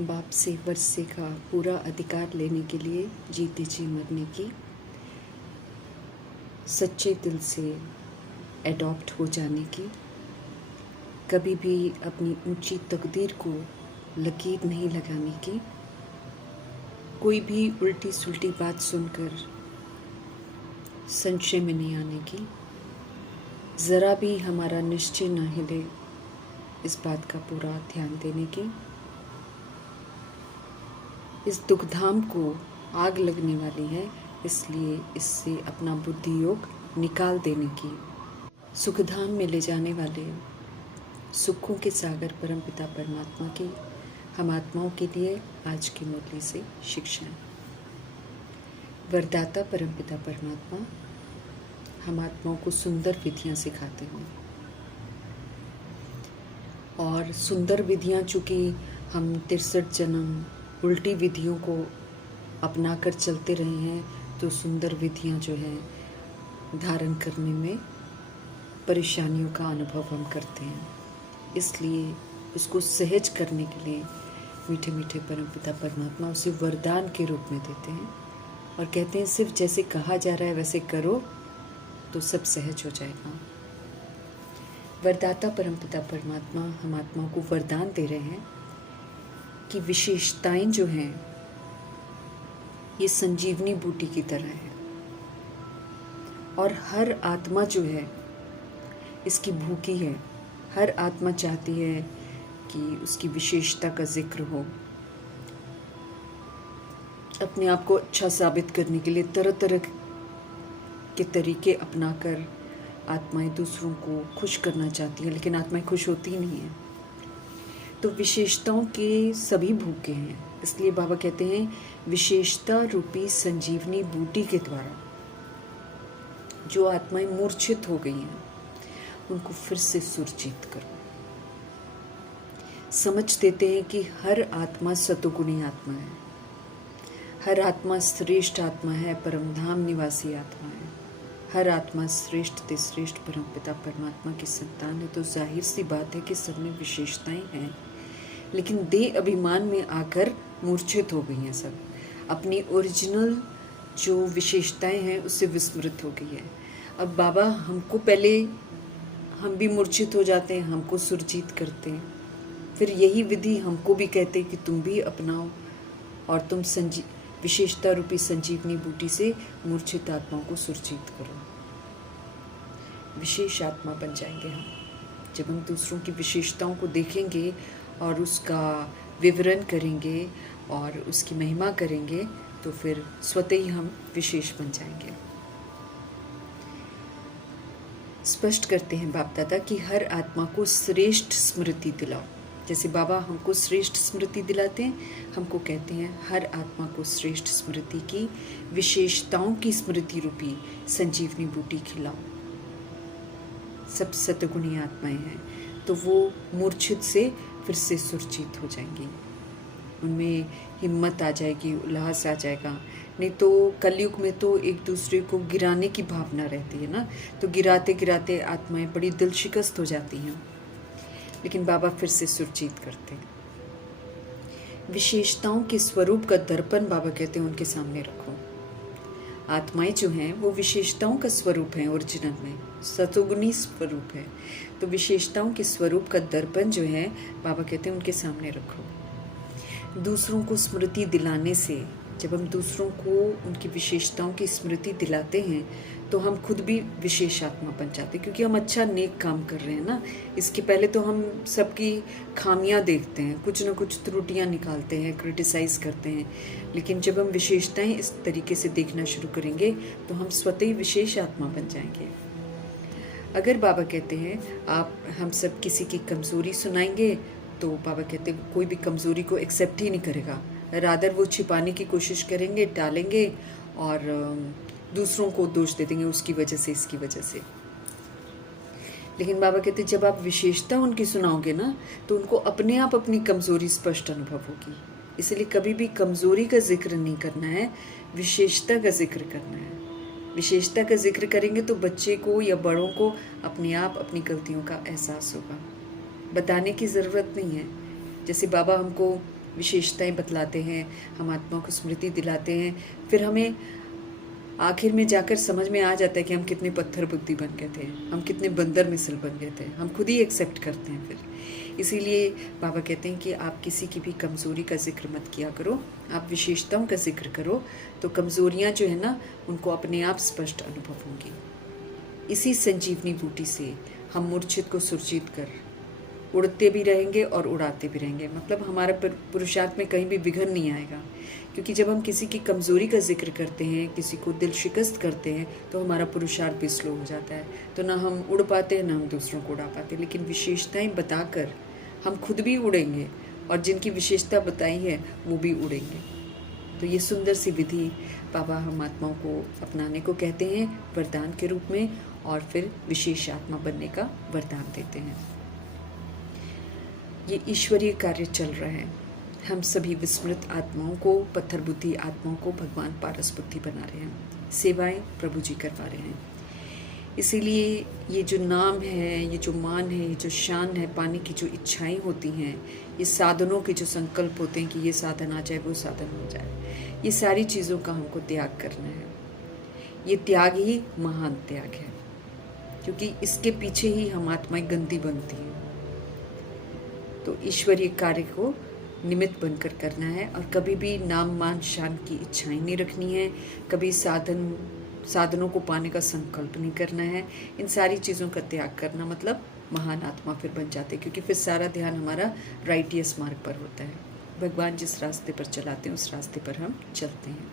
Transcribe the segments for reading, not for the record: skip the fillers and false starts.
बाप से वर्षे का पूरा अधिकार लेने के लिए जीते जी मरने की, सच्चे दिल से एडॉप्ट हो जाने की, कभी भी अपनी ऊंची तकदीर को लकीर नहीं लगाने की, कोई भी उल्टी सुल्टी बात सुनकर संशय में नहीं आने की, ज़रा भी हमारा निश्चय न हिले इस बात का पूरा ध्यान देने की, इस दुखधाम को आग लगने वाली है इसलिए इससे अपना बुद्धि योग निकाल देने की, सुखधाम में ले जाने वाले सुखों के सागर परमपिता परमात्मा की हम आत्माओं के लिए आज की मुरली से शिक्षाएं। वरदाता परमपिता परमात्मा हम आत्माओं को सुंदर विधियां सिखाते हैं और सुंदर विधियां चूँकि हम 63 जन्म उल्टी विधियों को अपना कर चलते रहे हैं तो सुंदर विधियां जो है धारण करने में परेशानियों का अनुभव हम करते हैं। इसलिए उसको सहज करने के लिए मीठे मीठे परमपिता परमात्मा उसे वरदान के रूप में देते हैं और कहते हैं सिर्फ जैसे कहा जा रहा है वैसे करो तो सब सहज हो जाएगा। वरदाता परमपिता परमात्मा हम आत्माओं को वरदान दे रहे हैं कि विशेषताएं जो हैं ये संजीवनी बूटी की तरह है और हर आत्मा जो है इसकी भूखी है। हर आत्मा चाहती है कि उसकी विशेषता का जिक्र हो, अपने आप को अच्छा साबित करने के लिए तरह तरह के तरीके अपनाकर आत्माएं दूसरों को खुश करना चाहती हैं, लेकिन आत्माएं खुश होती नहीं हैं। तो विशेषताओं के सभी भूखे हैं, इसलिए बाबा कहते हैं विशेषता रूपी संजीवनी बूटी के द्वारा जो आत्माएं मूर्छित हो गई हैं उनको फिर से सुरजीत करो। समझ देते हैं कि हर आत्मा सतोगुणी आत्मा है, हर आत्मा श्रेष्ठ आत्मा है, परमधाम निवासी आत्मा है, हर आत्मा श्रेष्ठ ते श्रेष्ठ परमपिता परमात्मा की संतान है। तो जाहिर सी बात है कि सब में विशेषताएं हैं, लेकिन देह अभिमान में आकर मूर्छित हो गई हैं। सब अपनी ओरिजिनल जो विशेषताएं हैं उससे विस्मृत हो गई है। अब बाबा हमको पहले हम भी मूर्छित हो जाते हैं, हमको सुरजीत करते हैं, फिर यही विधि हमको भी कहते हैं कि तुम भी अपनाओ और तुम विशेषता रूपी संजीवनी बूटी से मूर्छित आत्माओं को सुरजीत करो। विशेष आत्मा बन जाएंगे हम जब हम दूसरों की विशेषताओं को देखेंगे और उसका विवरण करेंगे और उसकी महिमा करेंगे तो फिर स्वतः ही हम विशेष बन जाएंगे। स्पष्ट करते हैं बाप दादा कि हर आत्मा को श्रेष्ठ स्मृति दिलाओ। जैसे बाबा हमको श्रेष्ठ स्मृति दिलाते हैं, हमको कहते हैं हर आत्मा को श्रेष्ठ स्मृति की विशेषताओं की स्मृति रूपी संजीवनी बूटी खिलाओ। सब सतगुणी आत्माएं हैं तो वो मूर्छित से फिर से सुरजीत हो जाएंगी, उनमें हिम्मत आ जाएगी, उल्लास आ जाएगा। नहीं तो कलयुग में तो एक दूसरे को गिराने की भावना रहती है ना, तो गिराते गिराते आत्माएं बड़ी दिल शिकस्त हो जाती हैं, लेकिन बाबा फिर से सुरजीत करते हैं। विशेषताओं के स्वरूप का दर्पण बाबा कहते हैं उनके सामने रखो। आत्माएं जो हैं वो विशेषताओं का स्वरूप है, ओरिजिनल में सतोगुणी स्वरूप है। तो विशेषताओं के स्वरूप का दर्पण जो है बाबा कहते हैं उनके सामने रखो। दूसरों को स्मृति दिलाने से, जब हम दूसरों को उनकी विशेषताओं की स्मृति दिलाते हैं तो हम खुद भी विशेष आत्मा बन जाते हैं, क्योंकि हम अच्छा नेक काम कर रहे हैं ना। इसके पहले तो हम सबकी खामियां देखते हैं, कुछ ना कुछ त्रुटियां निकालते हैं, क्रिटिसाइज करते हैं, लेकिन जब हम विशेषताएं इस तरीके से देखना शुरू करेंगे तो हम स्वतः ही विशेष आत्मा बन जाएंगे। अगर बाबा कहते हैं आप हम सब किसी की कमज़ोरी सुनाएंगे तो बाबा कहते हैं कोई भी कमज़ोरी को एक्सेप्ट ही नहीं करेगा, रादर वो छिपाने की कोशिश करेंगे, टालेंगे और दूसरों को दोष दे देंगे उसकी वजह से, इसकी वजह से। लेकिन बाबा कहते हैं जब आप विशेषता उनकी सुनाओगे ना तो उनको अपने आप अपनी कमज़ोरी स्पष्ट अनुभव होगी। इसलिए कभी भी कमज़ोरी का जिक्र नहीं करना है, विशेषता का जिक्र करना है। विशेषता का जिक्र करेंगे तो बच्चे को या बड़ों को अपने आप अपनी गलतियों का एहसास होगा, बताने की ज़रूरत नहीं है। जैसे बाबा हमको विशेषताएं बतलाते हैं, हम आत्मा को स्मृति दिलाते हैं, फिर हमें आखिर में जाकर समझ में आ जाता है कि हम कितने पत्थर बुद्धि बन गए थे, हम कितने बंदर मिसल बन गए थे, हम खुद ही एक्सेप्ट करते हैं फिर। इसीलिए बाबा कहते हैं कि आप किसी की भी कमज़ोरी का जिक्र मत किया करो, आप विशेषताओं का जिक्र करो, तो कमज़ोरियाँ जो है ना उनको अपने आप स्पष्ट अनुभव होंगी। इसी संजीवनी बूटी से हम मूर्छित को सुरजीत कर उड़ते भी रहेंगे और उड़ाते भी रहेंगे। मतलब हमारा पुरुषार्थ में कहीं भी विघन नहीं आएगा, क्योंकि जब हम किसी की कमज़ोरी का जिक्र करते हैं, किसी को दिल शिकस्त करते हैं, तो हमारा पुरुषार्थ भी स्लो हो जाता है। तो ना हम उड़ पाते हैं, ना हम दूसरों को उड़ा पाते। लेकिन विशेषताएं बताकर हम खुद भी उड़ेंगे और जिनकी विशेषता बताई है वो भी उड़ेंगे। तो ये सुंदर सी विधि बाबा हम आत्माओं को अपनाने को कहते हैं वरदान के रूप में, और फिर विशेष आत्मा बनने का वरदान देते हैं। ये ईश्वरीय कार्य चल रहा है। हम सभी विस्मृत आत्माओं को, पत्थर बुद्धि आत्माओं को भगवान पारस बुद्धि बना रहे हैं, सेवाएं प्रभु जी करवा रहे हैं। इसीलिए ये जो नाम है, ये जो मान है, ये जो शान है, पाने की जो इच्छाएं होती हैं, ये साधनों के जो संकल्प होते हैं कि ये साधन आ जाए, वो साधन हो जाए, ये सारी चीज़ों का हमको त्याग करना है। ये त्याग ही महान त्याग है, क्योंकि इसके पीछे ही हम आत्माएं गंदी बनती हैं। तो ईश्वरीय कार्य को निमित्त बनकर करना है, और कभी भी नाम मान शान की इच्छाएं नहीं रखनी है, कभी साधनों को पाने का संकल्प नहीं करना है। इन सारी चीज़ों का त्याग करना मतलब महान आत्मा फिर बन जाते हैं, क्योंकि फिर सारा ध्यान हमारा राइटियस मार्ग पर होता है। भगवान जिस रास्ते पर चलाते हैं उस रास्ते पर हम चलते हैं।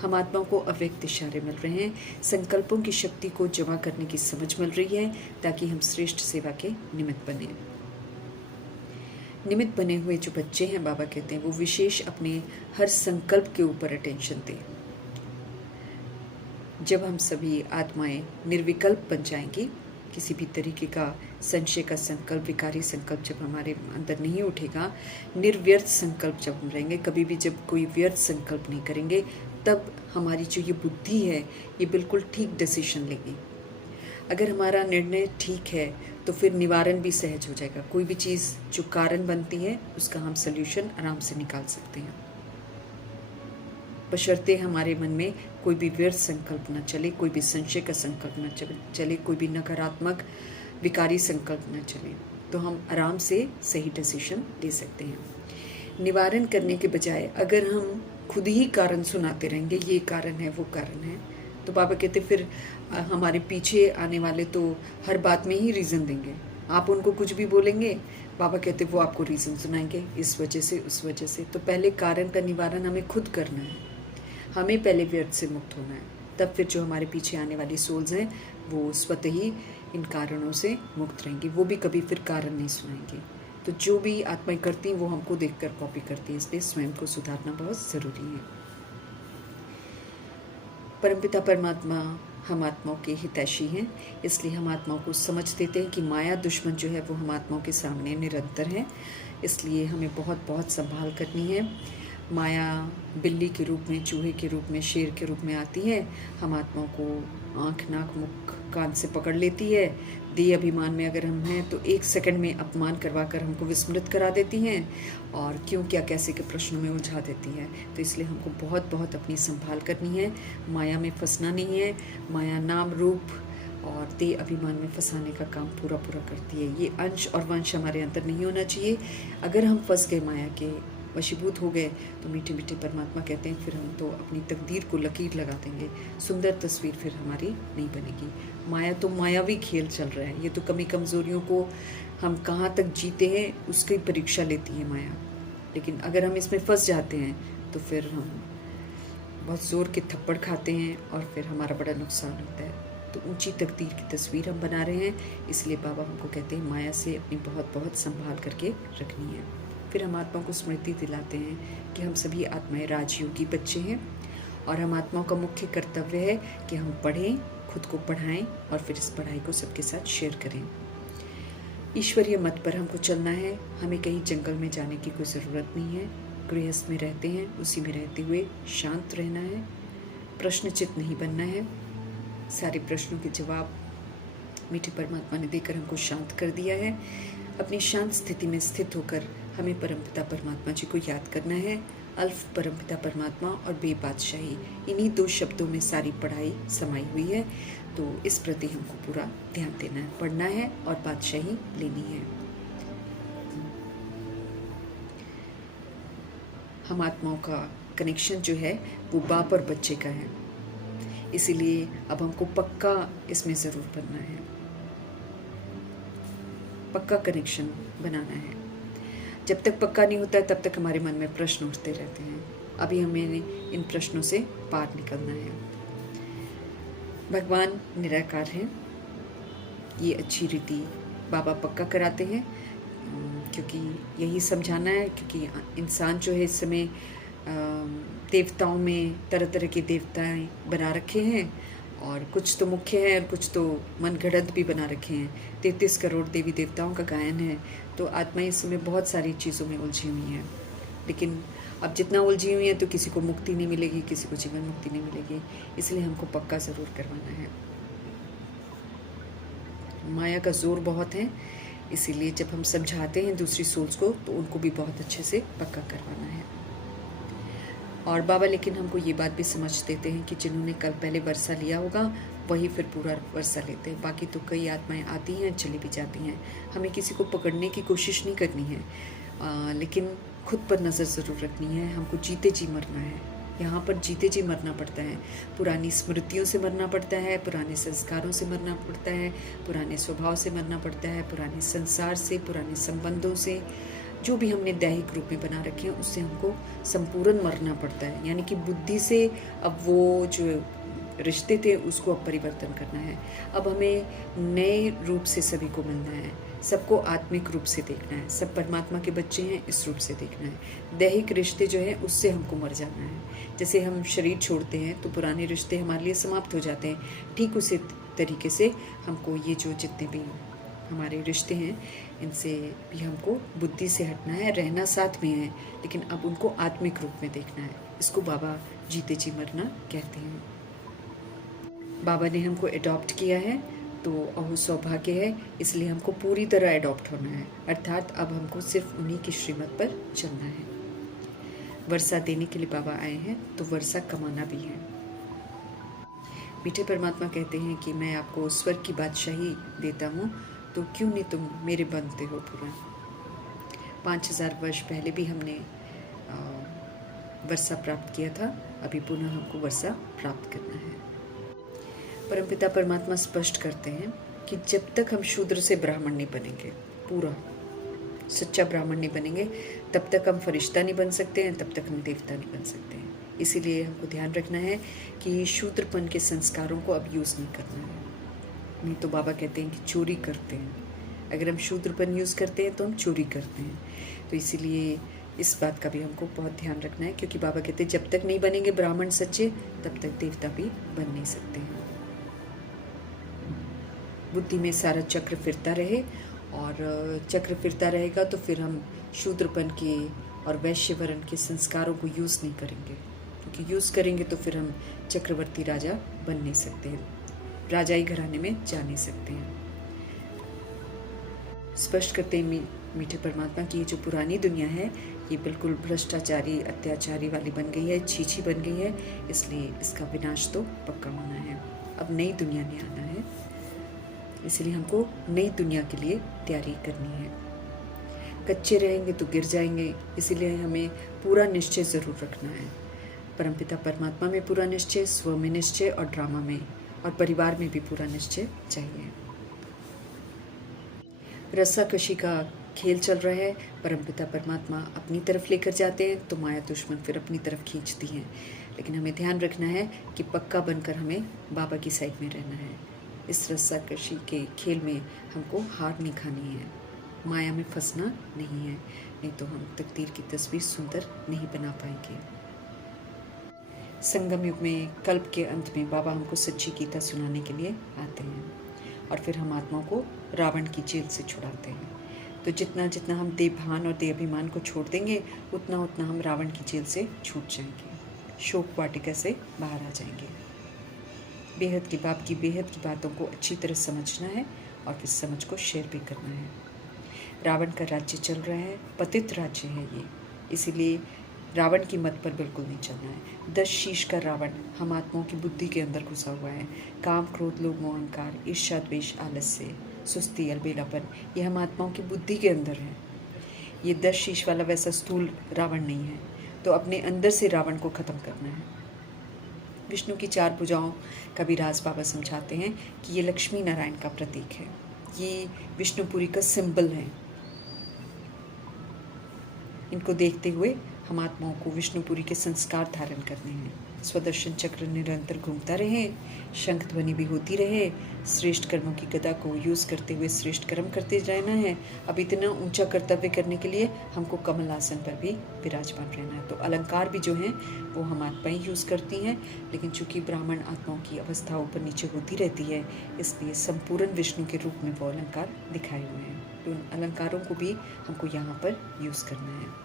हम आत्माओं को अव्यक्त इशारे मिल रहे हैं, संकल्पों की शक्ति को जमा करने की समझ मिल रही है, ताकि हम श्रेष्ठ सेवा के निमित्त बने। निमित्त बने हुए जो बच्चे हैं, बाबा कहते हैं वो विशेष अपने हर संकल्प के ऊपर अटेंशन दें। जब हम सभी आत्माएं निर्विकल्प बन जाएंगी, किसी भी तरीके का संशय का संकल्प, विकारी संकल्प जब हमारे अंदर नहीं उठेगा, निर्व्यर्थ संकल्प जब हम रहेंगे, कभी भी जब कोई व्यर्थ संकल्प नहीं करेंगे, तब हमारी जो ये बुद्धि है ये बिल्कुल ठीक डिसीजन लेगी। अगर हमारा निर्णय ठीक है तो फिर निवारण भी सहज हो जाएगा। कोई भी चीज़ जो कारण बनती है उसका हम सल्यूशन आराम से निकाल सकते हैं, बशर्ते हमारे मन में कोई भी व्यर्थ संकल्प न चले, कोई भी संशय का संकल्प न चले, कोई भी नकारात्मक विकारी संकल्प न चले, तो हम आराम से सही डिसीजन ले सकते हैं। निवारण करने के बजाय अगर हम खुद ही कारण सुनाते रहेंगे, ये कारण है, वो कारण है, तो बाबा कहते फिर हमारे पीछे आने वाले तो हर बात में ही रीज़न देंगे। आप उनको कुछ भी बोलेंगे, बाबा कहते वो आपको रीज़न सुनाएंगे, इस वजह से, उस वजह से। तो पहले कारण का निवारण हमें खुद करना है, हमें पहले व्यर्थ से मुक्त होना है, तब फिर जो हमारे पीछे आने वाली सोल्स हैं वो स्वतः ही इन कारणों से मुक्त रहेंगी, वो भी कभी फिर कारण नहीं सुनाएंगी। तो जो भी आत्माएं करती हैं वो हमको देखकर कॉपी करती हैं, इसलिए स्वयं को सुधारना बहुत ज़रूरी है। परमपिता परमात्मा हम आत्माओं के हितैषी हैं, इसलिए हम आत्माओं को समझ देते हैं कि माया दुश्मन जो है वो हम आत्माओं के सामने निरंतर है, इसलिए हमें बहुत बहुत संभाल करनी है। माया बिल्ली के रूप में, चूहे के रूप में, शेर के रूप में आती है, हम आत्माओं को आँख, नाक, मुख, कान से पकड़ लेती है। देह अभिमान में अगर हम हैं तो 1 सेकंड में अपमान करवा कर हमको विस्मृत करा देती हैं और क्यों क्या कैसे के प्रश्नों में उलझा देती हैं। तो इसलिए हमको बहुत बहुत अपनी संभाल करनी है, माया में फंसना नहीं है। माया नाम, रूप और देह अभिमान में फंसाने का काम पूरा करती है। ये अंश और वंश हमारे अंदर नहीं होना चाहिए। अगर हम फंस गए, माया के वशीभूत हो गए, तो मीठे मीठे परमात्मा कहते हैं फिर हम तो अपनी तकदीर को लकीर लगा देंगे, सुंदर तस्वीर फिर हमारी नहीं बनेगी। माया तो मायावी खेल चल रहा है, ये तो कमी कमज़ोरियों को हम कहाँ तक जीते हैं उसकी परीक्षा लेती है माया। लेकिन अगर हम इसमें फंस जाते हैं तो फिर हम बहुत ज़ोर के थप्पड़ खाते हैं और फिर हमारा बड़ा नुकसान होता है। तो ऊंची तकदीर की तस्वीर हम बना रहे हैं, इसलिए बाबा हमको कहते हैं माया से अपनी बहुत बहुत संभाल करके रखनी है। फिर हम आत्मा को स्मृति दिलाते हैं कि हम सभी आत्माएं राजयोगी बच्चे हैं और हम आत्माओं का मुख्य कर्तव्य है कि हम पढ़ें, खुद को पढ़ाएं और फिर इस पढ़ाई को सबके साथ शेयर करें। ईश्वरीय मत पर हमको चलना है, हमें कहीं जंगल में जाने की कोई ज़रूरत नहीं है। गृहस्थ में रहते हैं, उसी में रहते हुए शांत रहना है, प्रश्नचित नहीं बनना है। सारे प्रश्नों के जवाब मीठे परमात्मा ने देकर हमको शांत कर दिया है। अपनी शांत स्थिति में स्थित होकर हमें परमपिता परमात्मा जी को याद करना है। अल्फ परमपिता परमात्मा और बेबादशाही, इन्हीं दो शब्दों में सारी पढ़ाई समाई हुई है। तो इस प्रति हमको पूरा ध्यान देना है, पढ़ना है और बादशाही लेनी है। हम आत्माओं का कनेक्शन जो है वो बाप और बच्चे का है, इसीलिए अब हमको पक्का इसमें ज़रूर बनना है, पक्का कनेक्शन बनाना है। जब तक पक्का नहीं होता है तब तक हमारे मन में प्रश्न उठते रहते हैं। अभी हमें इन प्रश्नों से पार निकलना है। भगवान निराकार हैं, ये अच्छी रीति बाबा पक्का कराते हैं, क्योंकि यही समझाना है। क्योंकि इंसान जो है इस समय देवताओं में तरह तरह के देवताएं बना रखे हैं, और कुछ तो मुख्य है और कुछ तो मनगढ़ंत भी बना रखे हैं। 33 करोड़ देवी देवताओं का गायन है, तो आत्माएं इस समय बहुत सारी चीज़ों में उलझी हुई हैं। लेकिन अब जितना उलझी हुई हैं तो किसी को मुक्ति नहीं मिलेगी, किसी को जीवन मुक्ति नहीं मिलेगी, इसलिए हमको पक्का ज़रूर करवाना है। माया का जोर बहुत है, इसीलिए जब हम समझाते हैं दूसरी सोल्स को तो उनको भी बहुत अच्छे से पक्का करवाना है। और बाबा लेकिन हमको ये बात भी समझ देते हैं कि जिन्होंने कल पहले वर्षा लिया होगा वही फिर पूरा वर्षा लेते हैं। बाकी तो कई आत्माएं आती हैं, चली भी जाती हैं। हमें किसी को पकड़ने की कोशिश नहीं करनी है, लेकिन खुद पर नज़र ज़रूर रखनी है। हमको जीते जी मरना है, यहाँ पर जीते जी मरना पड़ता है। पुरानी स्मृतियों से मरना पड़ता है, पुराने संस्कारों से मरना पड़ता है, पुराने स्वभाव से मरना पड़ता है, पुराने संसार से, पुराने संबंधों से, जो भी हमने दैहिक रूप में बना रखे हैं उससे हमको संपूर्ण मरना पड़ता है। यानी कि बुद्धि से अब वो जो रिश्ते थे उसको अब परिवर्तन करना है। अब हमें नए रूप से सभी को मिलना है, सबको आत्मिक रूप से देखना है, सब परमात्मा के बच्चे हैं इस रूप से देखना है। दैहिक रिश्ते जो है उससे हमको मर जाना है। जैसे हम शरीर छोड़ते हैं तो पुराने रिश्ते हमारे लिए समाप्त हो जाते हैं, ठीक उसी तरीके से हमको ये जो जितने भी हमारे रिश्ते हैं इनसे भी हमको बुद्धि से हटना है। रहना साथ में है लेकिन अब उनको आत्मिक रूप में देखना है। इसको बाबा जीते जी मरना कहते हैं। बाबा ने हमको अडॉप्ट किया है तो अहो सौभाग्य है, इसलिए हमको पूरी तरह अडॉप्ट होना है, अर्थात अब हमको सिर्फ उन्हीं की श्रीमत पर चलना है। वर्षा देने के लिए बाबा आए हैं तो वर्षा कमाना भी है। मीठे परमात्मा कहते हैं कि मैं आपको स्वर्ग की बादशाही देता हूँ, तो क्यों नहीं तुम मेरे बनते हो पूरा। 5000 वर्ष पहले भी हमने वर्षा प्राप्त किया था, अभी पुनः हमको वर्षा प्राप्त करना है। परमपिता परमात्मा स्पष्ट करते हैं कि जब तक हम शूद्र से ब्राह्मण नहीं बनेंगे, पूरा सच्चा ब्राह्मण नहीं बनेंगे, तब तक हम फरिश्ता नहीं बन सकते हैं, तब तक हम देवता नहीं बन सकते हैं। इसीलिए हमको ध्यान रखना है कि शूद्रपन के संस्कारों को अब यूज़ नहीं करना है। नहीं तो बाबा कहते हैं कि चोरी करते हैं। अगर हम शूद्रपन यूज़ करते हैं तो हम चोरी करते हैं। तो इसीलिए इस बात का भी हमको बहुत ध्यान रखना है, क्योंकि बाबा कहते हैं जब तक नहीं बनेंगे ब्राह्मण सच्चे तब तक देवता भी बन नहीं सकते हैं। बुद्धि में सारा चक्र फिरता रहे, और चक्र फिरता रहेगा तो फिर हम शूद्रपन के और वैश्य वर्ण के संस्कारों को यूज़ नहीं करेंगे, क्योंकि यूज़ करेंगे तो फिर हम चक्रवर्ती राजा बन नहीं सकते हैं, राजाई घराने में जा नहीं सकते हैं। स्पष्ट करते हैं मीठे परमात्मा की ये जो पुरानी दुनिया है ये बिल्कुल भ्रष्टाचारी अत्याचारी वाली बन गई है, छीछी बन गई है, इसलिए इसका विनाश तो पक्का होना है। अब नई दुनिया में आना है, इसलिए हमको नई दुनिया के लिए तैयारी करनी है। कच्चे रहेंगे तो गिर जाएंगे, इसीलिए हमें पूरा निश्चय ज़रूर रखना है। परमपिता परमात्मा में पूरा निश्चय, स्व में निश्चय, और ड्रामा में और परिवार में भी पूरा निश्चय चाहिए। रस्साकशी का खेल चल रहा है, परमपिता परमात्मा अपनी तरफ लेकर जाते हैं तो माया दुश्मन फिर अपनी तरफ खींचती हैं। लेकिन हमें ध्यान रखना है कि पक्का बनकर हमें बाबा की साइड में रहना है। इस रस्साकशी के खेल में हमको हार नहीं खानी है, माया में फंसना नहीं है, नहीं तो हम तकदीर की तस्वीर सुंदर नहीं बना पाएंगे। संगम युग में कल्प के अंत में बाबा हमको सच्ची गीता सुनाने के लिए आते हैं, और फिर हम आत्माओं को रावण की जेल से छुड़ाते हैं। तो जितना जितना हम देवभान और देहाभिमान को छोड़ देंगे उतना उतना हम रावण की जेल से छूट जाएंगे, शोक वाटिका से बाहर आ जाएंगे। बेहद की बाप की बेहद की बातों को अच्छी तरह समझना है और फिर समझ को शेयर भी करना है। रावण का राज्य चल रहा है, पतित राज्य है ये, इसीलिए रावण की मत पर बिल्कुल नहीं चलना है। 10 शीश का रावण हम आत्माओं की बुद्धि के अंदर घुसा हुआ है। काम, क्रोध, लोभ, मोह, अहंकार, ईर्ष्या, द्वेष, आलस्य, सुस्ती, अलबेलापन, ये हम आत्माओं की बुद्धि के अंदर है। ये 10 शीश वाला वैसा स्थूल रावण नहीं है। तो अपने अंदर से रावण को ख़त्म करना है। विष्णु की 4 भुजाओं का भी राज बाबा समझाते हैं कि ये लक्ष्मी नारायण का प्रतीक है, ये विष्णुपुरी का सिंबल है। इनको देखते हुए हम आत्माओं को विष्णुपुरी के संस्कार धारण करने हैं। स्वदर्शन चक्र निरंतर घूमता रहे, शंख ध्वनि भी होती रहे, श्रेष्ठ कर्मों की गदा को यूज़ करते हुए श्रेष्ठ कर्म करते रहना है। अब इतना ऊंचा कर्तव्य करने के लिए हमको कमल आसन पर भी विराजमान रहना है। तो अलंकार भी जो हैं वो हम आत्माएं यूज़ करती हैं, लेकिन चूंकि ब्राह्मण आत्माओं की अवस्था ऊपर नीचे होती रहती है, इसलिए संपूर्ण विष्णु के रूप में वो अलंकार दिखाए हुए हैं। तो उन अलंकारों को भी हमको यहाँ पर यूज़ करना है।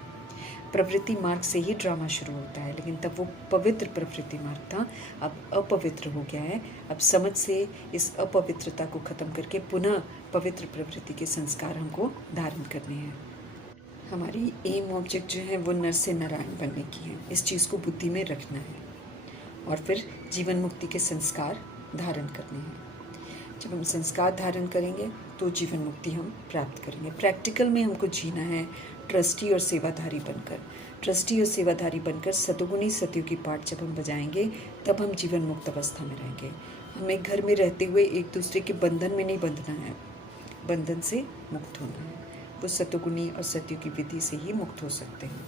प्रवृत्ति मार्ग से ही ड्रामा शुरू होता है, लेकिन तब वो पवित्र प्रवृत्ति मार्ग था, अब अपवित्र हो गया है। अब समझ से इस अपवित्रता को ख़त्म करके पुनः पवित्र प्रवृत्ति के संस्कार हमको धारण करने हैं। हमारी एम ऑब्जेक्ट जो है वो नर से नारायण बनने की है, इस चीज़ को बुद्धि में रखना है और फिर जीवन मुक्ति के संस्कार धारण करने हैं। जब हम संस्कार धारण करेंगे तो जीवन मुक्ति हम प्राप्त करेंगे। प्रैक्टिकल में हमको जीना है ट्रस्टी और सेवाधारी बनकर। ट्रस्टी और सेवाधारी बनकर सतोगुणी सतयुगी पाठ जब हम बजाएंगे तब हम जीवन मुक्त अवस्था में रहेंगे। हमें घर में रहते हुए एक दूसरे के बंधन में नहीं बंधना है, बंधन से मुक्त होना है। वो सतोगुणी और सतयुगी विधि से ही मुक्त हो सकते हैं।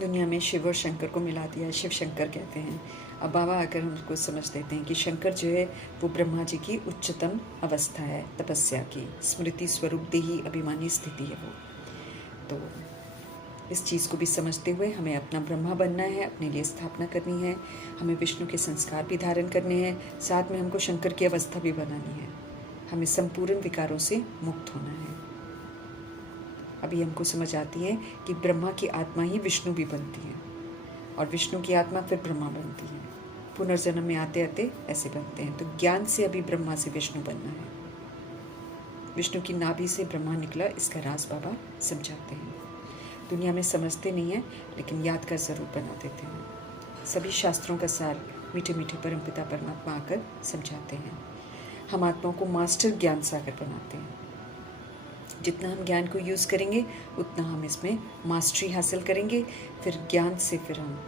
दुनिया में शिव और शंकर को मिला दिया, शिव शंकर कहते हैं। अब बाबा आकर हमको समझ देते हैं कि शंकर जो है वो ब्रह्मा जी की उच्चतम अवस्था है, तपस्या की, स्मृति स्वरूप देही अभिमानी स्थिति है वो। तो इस चीज़ को भी समझते हुए हमें अपना ब्रह्मा बनना है, अपने लिए स्थापना करनी है, हमें विष्णु के संस्कार भी धारण करने हैं, साथ में हमको शंकर की अवस्था भी बनानी है। हमें संपूर्ण विकारों से मुक्त होना है। अभी हमको समझ आती है कि ब्रह्मा की आत्मा ही विष्णु भी बनती है और विष्णु की आत्मा फिर ब्रह्मा बनती है। पुनर्जन्म में आते आते ऐसे बनते हैं। तो ज्ञान से अभी ब्रह्मा से विष्णु बनना है। विष्णु की नाभि से ब्रह्मा निकला, इसका राज बाबा समझाते हैं। दुनिया में समझते नहीं है, लेकिन याद कर ज़रूर बना देते हैं। सभी शास्त्रों का सार मीठे मीठे परमपिता परमात्मा आकर समझाते हैं। हम आत्माओं को मास्टर ज्ञान सागर बनाते हैं। जितना हम ज्ञान को यूज़ करेंगे उतना हम इसमें मास्टरी हासिल करेंगे। फिर ज्ञान से फिर हम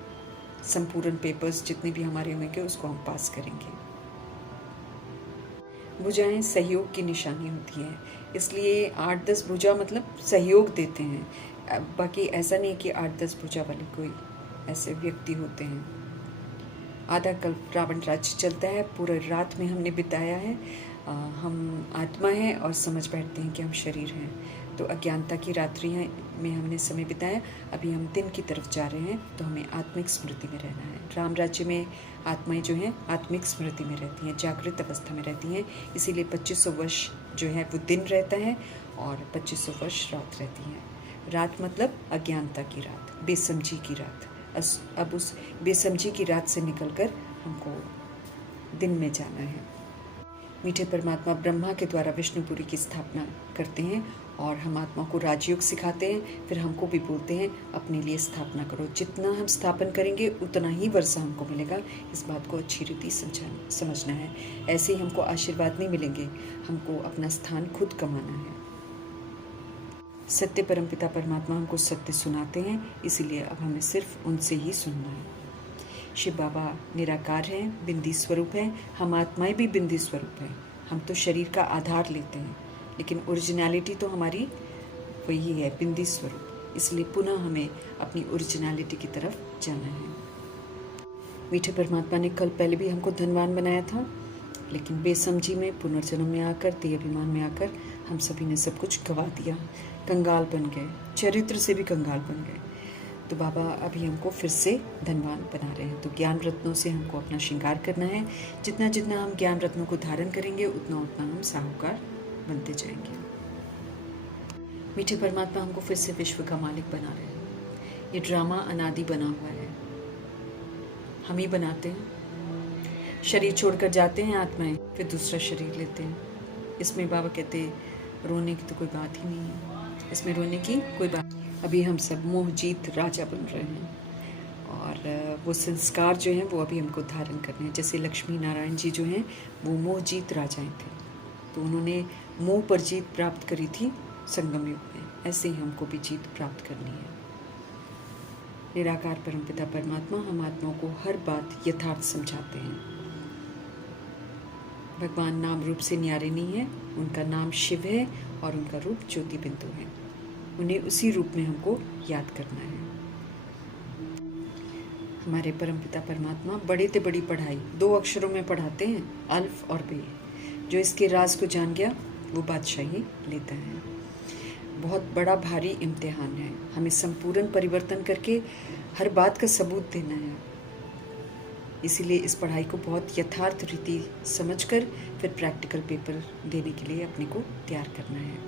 संपूर्ण पेपर्स जितने भी हमारे होंगे उसको हम पास करेंगे। भुजाएं सहयोग की निशानी होती है, इसलिए 8-10 भुजा मतलब सहयोग देते हैं। बाकी ऐसा नहीं कि 8-10 भुजा वाले कोई ऐसे व्यक्ति होते हैं। आधा कल्प रावण राज्य चलता है, पूरे रात में हमने बिताया है, हम आत्मा हैं और समझ बैठते हैं कि हम शरीर हैं। तो अज्ञानता की रात्रियाँ में हमने समय बिताया, अभी हम दिन की तरफ जा रहे हैं, तो हमें आत्मिक स्मृति में रहना है। राम राज्य में आत्माएं जो हैं आत्मिक स्मृति में रहती हैं, जागृत अवस्था में रहती हैं। इसीलिए 2500 वर्ष जो है वो दिन रहता है और 2500 वर्ष रात रहती है। रात मतलब अज्ञानता की रात, बेसमझी की रात। अब उस बेसमझी की रात से निकलकर हमको दिन में जाना है। मीठे परमात्मा ब्रह्मा के द्वारा विष्णुपुरी की स्थापना करते हैं और हम आत्मा को राजयोग सिखाते हैं। फिर हमको भी बोलते हैं अपने लिए स्थापना करो। जितना हम स्थापन करेंगे उतना ही वर्षा हमको मिलेगा। इस बात को अच्छी रीति समझना है। ऐसे ही हमको आशीर्वाद नहीं मिलेंगे, हमको अपना स्थान खुद कमाना है। सत्य परमपिता परमात्मा हमको सत्य सुनाते हैं, इसीलिए अब हमें सिर्फ उनसे ही सुनना है। शिव बाबा निराकार हैं, बिंदी स्वरूप हैं। हम आत्माएं भी बिंदी स्वरूप हैं। हम तो शरीर का आधार लेते हैं, लेकिन ओरिजिनलिटी तो हमारी वही है, बिंदी स्वरूप। इसलिए पुनः हमें अपनी ओरिजिनलिटी की तरफ जाना है। मीठे परमात्मा ने कल पहले भी हमको धनवान बनाया था, लेकिन बेसमझी में पुनर्जन्म में आकर, देह अभिमान में आकर हम सभी ने सब कुछ गवा दिया, कंगाल बन गए, चरित्र से भी कंगाल बन गए। तो बाबा अभी हमको फिर से धनवान बना रहे हैं। तो ज्ञान रत्नों से हमको अपना श्रृंगार करना है। जितना जितना हम ज्ञान रत्नों को धारण करेंगे उतना उतना हम साहूकार बनते जाएंगे। मीठे परमात्मा हमको फिर से विश्व का मालिक बना रहे हैं। ये ड्रामा अनादि बना हुआ है, हम ही बनाते हैं। शरीर छोड़कर जाते हैं आत्माएं, फिर दूसरा शरीर लेते हैं। इसमें बाबा कहते हैं रोने की तो कोई बात ही नहीं है, इसमें रोने की कोई बात। अभी हम सब मोहजीत राजा बन रहे हैं और वो संस्कार जो हैं वो अभी हमको धारण करने हैं। जैसे लक्ष्मी नारायण जी जो हैं वो मोहजीत राजाएं थे, तो उन्होंने मोह पर जीत प्राप्त करी थी संगम युग में, ऐसे ही हमको भी जीत प्राप्त करनी है। निराकार परमपिता परमात्मा हम आत्माओं को हर बात यथार्थ समझाते हैं। भगवान नाम रूप से न्यारे नहीं है, उनका नाम शिव है और उनका रूप ज्योति बिंदु है। उन्हें उसी रूप में हमको याद करना है। हमारे परमपिता परमात्मा बड़े से बड़ी पढ़ाई 2 अक्षरों में पढ़ाते हैं, अल्फ और बे। जो इसके राज को जान गया वो बादशाही लेता है। बहुत बड़ा भारी इम्तिहान है, हमें संपूर्ण परिवर्तन करके हर बात का सबूत देना है। इसीलिए इस पढ़ाई को बहुत यथार्थ रीति समझकर फिर प्रैक्टिकल पेपर देने के लिए अपने को तैयार करना है।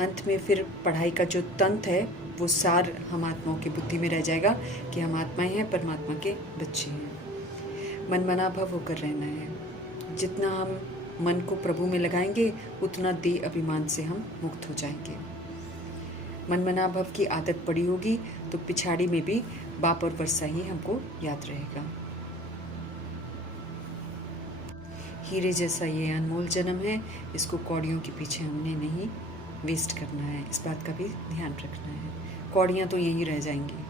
अंत में फिर पढ़ाई का जो तंत्र है वो सार हम आत्माओं की बुद्धि में रह जाएगा कि हम आत्माएं हैं, परमात्मा के बच्चे हैं। मन मना भव होकर रहना है। जितना हम मन को प्रभु में लगाएंगे उतना देह अभिमान से हम मुक्त हो जाएंगे। मन मना भव की आदत पड़ी होगी तो पिछाड़ी में भी बाप और वर्षा ही हमको याद रहेगा। हीरे जैसा ये अनमोल जन्म है, इसको कौड़ियों के पीछे हमने नहीं वेस्ट करना है, इस बात का भी ध्यान रखना है। कौड़ियाँ तो यहीं रह जाएंगी,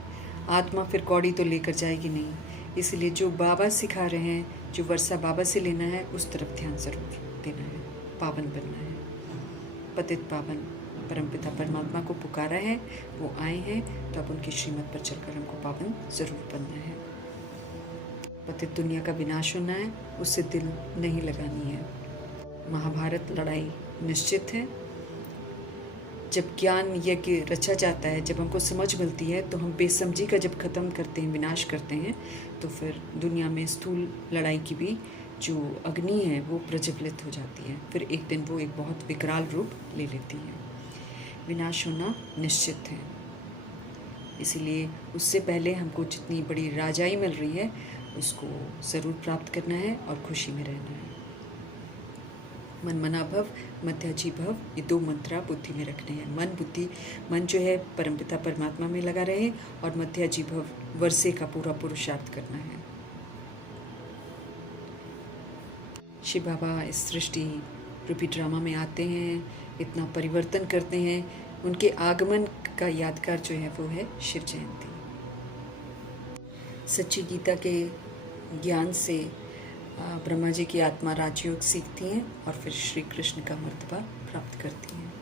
आत्मा फिर कौड़ी तो लेकर जाएगी नहीं। इसलिए जो बाबा सिखा रहे हैं, जो वर्षा बाबा से लेना है, उस तरफ ध्यान जरूर देना है। पावन बनना है, पतित पावन परमपिता परमात्मा को पुकारा है, वो आए हैं, तो अब उनकी श्रीमत पर चलकर हमको पावन जरूर बनना है। पतित दुनिया का विनाश होना है, उससे दिल नहीं लगानी है। महाभारत लड़ाई निश्चित है। जब ज्ञान यज्ञ रचा जाता है, जब हमको समझ मिलती है, तो हम बेसमझी का जब ख़त्म करते हैं, विनाश करते हैं, तो फिर दुनिया में स्थूल लड़ाई की भी जो अग्नि है वो प्रज्वलित हो जाती है। फिर एक दिन वो एक बहुत विकराल रूप ले लेती है। विनाश होना निश्चित है, इसीलिए उससे पहले हमको जितनी बड़ी राजाई मिल रही है उसको ज़रूर प्राप्त करना है और खुशी में रहना है। मन मना भव, मध्याजी भव, ये 2 मंत्रा बुद्धि में रखने हैं। मन बुद्धि, मन जो है परमपिता परमात्मा में लगा रहे, और मध्याजी भव वर्षे का पूरा पुरुषार्थ करना है। शिव बाबा इस सृष्टि रूपी ड्रामा में आते हैं, इतना परिवर्तन करते हैं। उनके आगमन का यादगार जो है वो है शिव जयंती। सच्ची गीता के ज्ञान से ब्रह्मा जी की आत्मा राजयोग सीखती हैं और फिर श्री कृष्ण का मर्तबा प्राप्त करती हैं।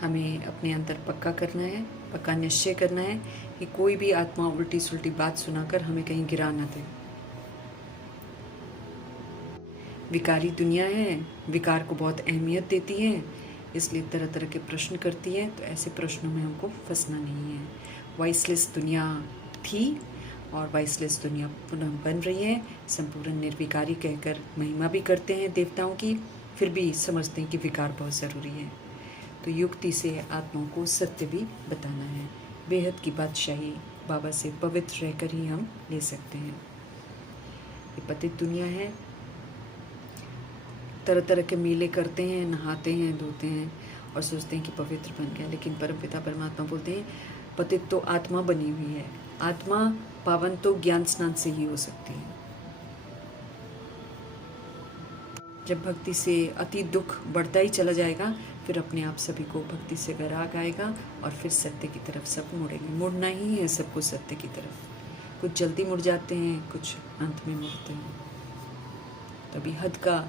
हमें अपने अंदर पक्का करना है, पक्का निश्चय करना है कि कोई भी आत्मा उल्टी सुल्टी बात सुनाकर हमें कहीं गिरा ना दे। विकारी दुनिया है, विकार को बहुत अहमियत देती है, इसलिए तरह तरह के प्रश्न करती है, तो ऐसे प्रश्नों में हमको फंसना नहीं है। वाइसलेस दुनिया थी और वाइसलेस दुनिया पुनः बन रही है। संपूर्ण निर्विकारी कहकर महिमा भी करते हैं देवताओं की, फिर भी समझते हैं कि विकार बहुत ज़रूरी है। तो युक्ति से आत्माओं को सत्य भी बताना है। बेहद की बादशाही बाबा से पवित्र रहकर ही हम ले सकते हैं। ये पतित दुनिया है, तरह तरह के मेले करते हैं, नहाते हैं, धोते हैं और सोचते हैं कि पवित्र बन गया, लेकिन परमपिता परमात्मा बोलते हैं पतित तो आत्मा बनी हुई है। आत्मा पावन तो ज्ञान स्नान से ही हो सकती है। जब भक्ति से अति दुख बढ़ता ही चला जाएगा, फिर अपने आप सभी को भक्ति से वैराग आएगा और फिर सत्य की तरफ सब मुड़ेंगे। मुड़ना ही है सबको सत्य की तरफ। कुछ जल्दी मुड़ जाते हैं, कुछ अंत में मुड़ते हैं। तभी हद का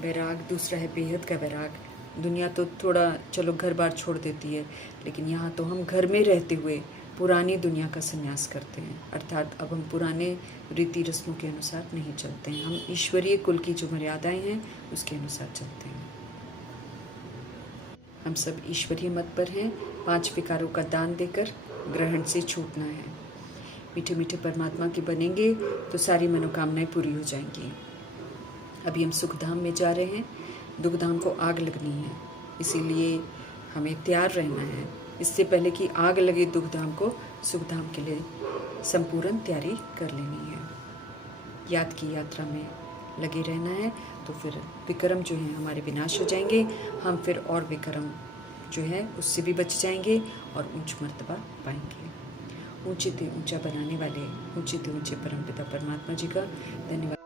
वैराग, दूसरा है बेहद का वैराग। दुनिया तो थोड़ा चलो घर बार छोड़ देती है, लेकिन यहाँ तो हम घर में रहते हुए पुरानी दुनिया का संन्यास करते हैं। अर्थात अब हम पुराने रीति रस्मों के अनुसार नहीं चलते हैं, हम ईश्वरीय कुल की जो मर्यादाएं हैं उसके अनुसार चलते हैं। हम सब ईश्वरीय मत पर हैं। 5 विकारों का दान देकर ग्रहण से छूटना है। मीठे मीठे परमात्मा के बनेंगे तो सारी मनोकामनाएं पूरी हो जाएंगी। अभी हम सुखधाम में जा रहे हैं, दुखधाम को आग लगनी है, इसीलिए हमें तैयार रहना है। इससे पहले कि आग लगे दुखधाम को, सुखधाम के लिए संपूर्ण तैयारी कर लेनी है। याद की यात्रा में लगे रहना है, तो फिर विकर्म जो हैं हमारे विनाश हो जाएंगे, हम फिर और विकर्म जो है उससे भी बच जाएंगे और उच्च मर्तबा पाएंगे। ऊंचे से ऊंचा बनाने वाले ऊंचे से ऊंचे परमपिता परमात्मा जी का धन्यवाद।